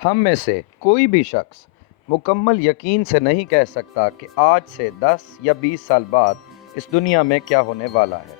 ہم میں سے کوئی بھی شخص مکمل یقین سے نہیں کہہ سکتا کہ آج سے 10 یا 20 سال بعد اس دنیا میں کیا ہونے والا ہے۔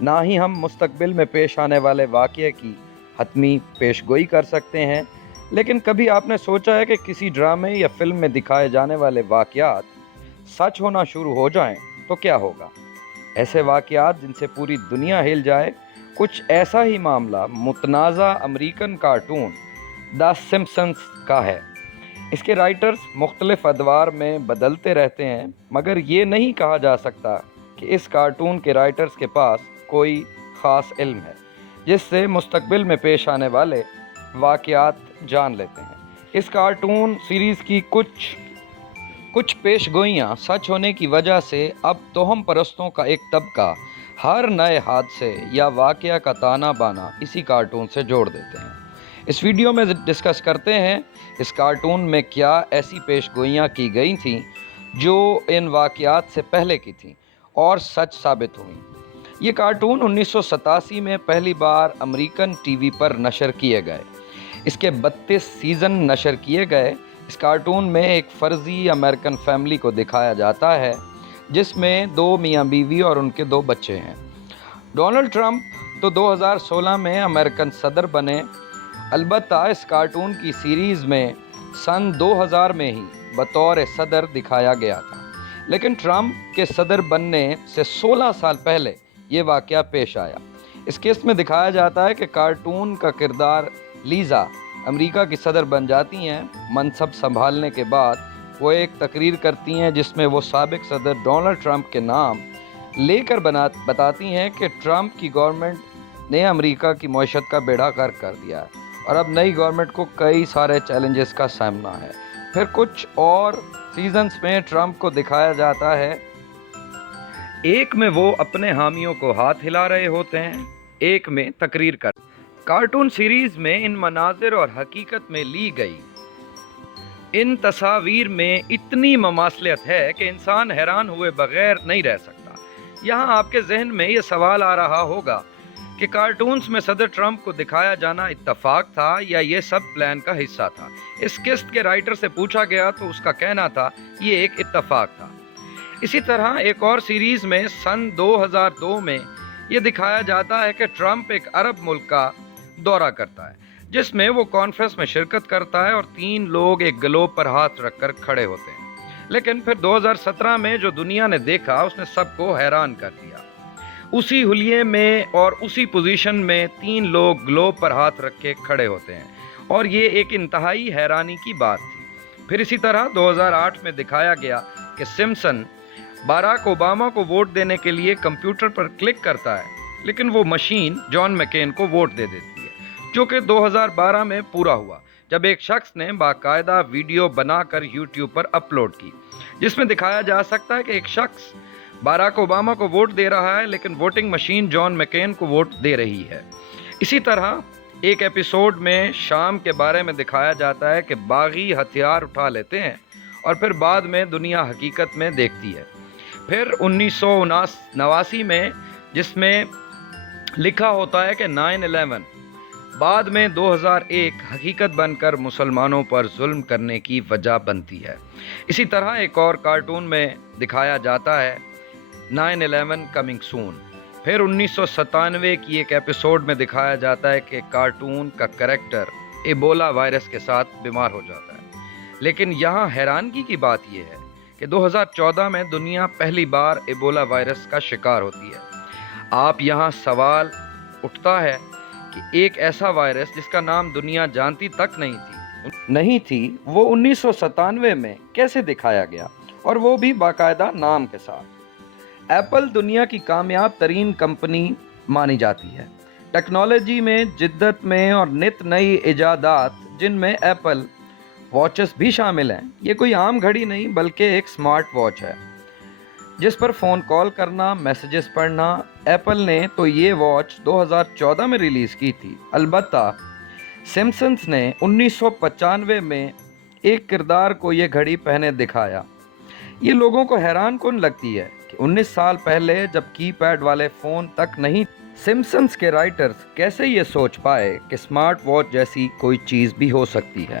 نہ ہی ہم مستقبل میں پیش آنے والے واقعے کی حتمی پیش گوئی کر سکتے ہیں، لیکن کبھی آپ نے سوچا ہے کہ کسی ڈرامے یا فلم میں دکھائے جانے والے واقعات سچ ہونا شروع ہو جائیں تو کیا ہوگا؟ ایسے واقعات جن سے پوری دنیا ہل جائے۔ کچھ ایسا ہی معاملہ متنازع امریکن کارٹون دا سمپسنز کا ہے۔ اس کے رائٹرز مختلف ادوار میں بدلتے رہتے ہیں، مگر یہ نہیں کہا جا سکتا کہ اس کارٹون کے رائٹرز کے پاس کوئی خاص علم ہے جس سے مستقبل میں پیش آنے والے واقعات جان لیتے ہیں۔ اس کارٹون سیریز کی کچھ پیش گوئیاں سچ ہونے کی وجہ سے اب توہم پرستوں کا ایک طبقہ ہر نئے حادثے یا واقعہ کا تانا بانا اسی کارٹون سے جوڑ دیتے ہیں۔ اس ویڈیو میں ڈسکس کرتے ہیں اس کارٹون میں کیا ایسی پیش گوئیاں کی گئی تھیں جو ان واقعات سے پہلے کی تھیں اور سچ ثابت ہوئیں۔ یہ کارٹون 1987 میں پہلی بار امریکن ٹی وی پر نشر کیے گئے۔ اس کے 32 سیزن نشر کیے گئے۔ اس کارٹون میں ایک فرضی امریکن فیملی کو دکھایا جاتا ہے جس میں 2 میاں بیوی اور ان کے 2 بچے ہیں۔ ڈونلڈ ٹرمپ تو 2016 میں امریکن صدر بنے۔ البتہ اس کارٹون کی سیریز میں سن 2000 میں ہی بطور صدر دکھایا گیا تھا، لیکن ٹرمپ کے صدر بننے سے 16 سال پہلے یہ واقعہ پیش آیا۔ اس کیس میں دکھایا جاتا ہے کہ کارٹون کا کردار لیزا امریکہ کی صدر بن جاتی ہیں۔ منصب سنبھالنے کے بعد وہ ایک تقریر کرتی ہیں جس میں وہ سابق صدر ڈونلڈ ٹرمپ کے نام لے کر بتاتی ہیں کہ ٹرمپ کی گورنمنٹ نے امریکہ کی معیشت کا بیڑا غرق کر دیا ہے اور اب نئی گورنمنٹ کو کئی سارے چیلنجز کا سامنا ہے۔ پھر کچھ اور سیزنز میں ٹرمپ کو دکھایا جاتا ہے، ایک میں وہ اپنے حامیوں کو ہاتھ ہلا رہے ہوتے ہیں، ایک میں تقریر کر۔ کارٹون سیریز میں ان مناظر اور حقیقت میں لی گئی ان تصاویر میں اتنی مماثلت ہے کہ انسان حیران ہوئے بغیر نہیں رہ سکتا۔ یہاں آپ کے ذہن میں یہ سوال آ رہا ہوگا کہ کارٹونز میں صدر ٹرمپ کو دکھایا جانا اتفاق تھا یا یہ سب پلان کا حصہ تھا؟ اس قسط کے رائٹر سے پوچھا گیا تو اس کا کہنا تھا یہ ایک اتفاق تھا۔ اسی طرح ایک اور سیریز میں سن 2002 میں یہ دکھایا جاتا ہے کہ ٹرمپ ایک عرب ملک کا دورہ کرتا ہے جس میں وہ کانفرنس میں شرکت کرتا ہے اور 3 لوگ ایک گلوب پر ہاتھ رکھ کر کھڑے ہوتے ہیں، لیکن پھر 2017 میں جو دنیا نے دیکھا اس نے سب کو حیران کر دیا۔ اسی حلیے میں اور اسی پوزیشن میں 3 لوگ گلوب پر ہاتھ رکھ کے کھڑے ہوتے ہیں، اور یہ ایک انتہائی حیرانی کی بات تھی۔ پھر اسی طرح 2008 میں دکھایا گیا کہ سمپسن باراک اوباما کو ووٹ دینے کے لیے کمپیوٹر پر کلک کرتا ہے، لیکن وہ مشین جان مکین کو ووٹ دے دیتی ہے، جو کہ 2012 میں پورا ہوا جب ایک شخص نے باقاعدہ ویڈیو بنا کر یوٹیوب پر اپلوڈ کی، جس میں دکھایا جا سکتا ہے کہ ایک شخص باراک اوباما کو ووٹ دے رہا ہے لیکن ووٹنگ مشین جان مکین کو ووٹ دے رہی ہے۔ اسی طرح ایک ایپیسوڈ میں شام کے بارے میں دکھایا جاتا ہے کہ باغی ہتھیار اٹھا لیتے ہیں اور پھر بعد میں دنیا حقیقت میں دیکھتی ہے۔ پھر 1989 میں جس میں لکھا ہوتا ہے کہ 9/11 بعد میں 2001 حقیقت بن کر مسلمانوں پر ظلم کرنے کی وجہ بنتی ہے۔ اسی طرح ایک اور کارٹون میں دکھایا جاتا ہے 9/11 کمنگ سون۔ پھر 1997 کی ایک ایپیسوڈ میں دکھایا جاتا ہے کہ کارٹون کا کریکٹر ایبولا وائرس کے ساتھ بیمار ہو جاتا ہے، لیکن یہاں حیرانگی کی بات یہ ہے کہ 2014 میں دنیا پہلی بار ایبولا وائرس کا شکار ہوتی ہے۔ آپ یہاں سوال اٹھتا ہے کہ ایک ایسا وائرس جس کا نام دنیا جانتی تک نہیں تھی وہ 1997 میں کیسے دکھایا گیا، اور وہ بھی باقاعدہ نام کے ساتھ۔ ایپل دنیا کی کامیاب ترین کمپنی مانی جاتی ہے، ٹیکنالوجی میں جدت میں اور نت نئی ایجادات جن میں ایپل واچز بھی شامل ہیں۔ یہ کوئی عام گھڑی نہیں بلکہ ایک سمارٹ واچ ہے جس پر فون کال کرنا، میسیجز پڑھنا۔ ایپل نے تو یہ واچ 2014 میں ریلیز کی تھی۔ البتہ سمپسنز نے 1995 میں ایک کردار کو یہ گھڑی پہنے دکھایا۔ یہ لوگوں کو حیران کن لگتی ہے کہ 19 سال پہلے جب کی پیڈ والے فون تک نہیں، سمپسنز کے رائٹرز کیسے یہ سوچ پائے کہ سمارٹ واچ جیسی کوئی چیز بھی ہو سکتی ہے۔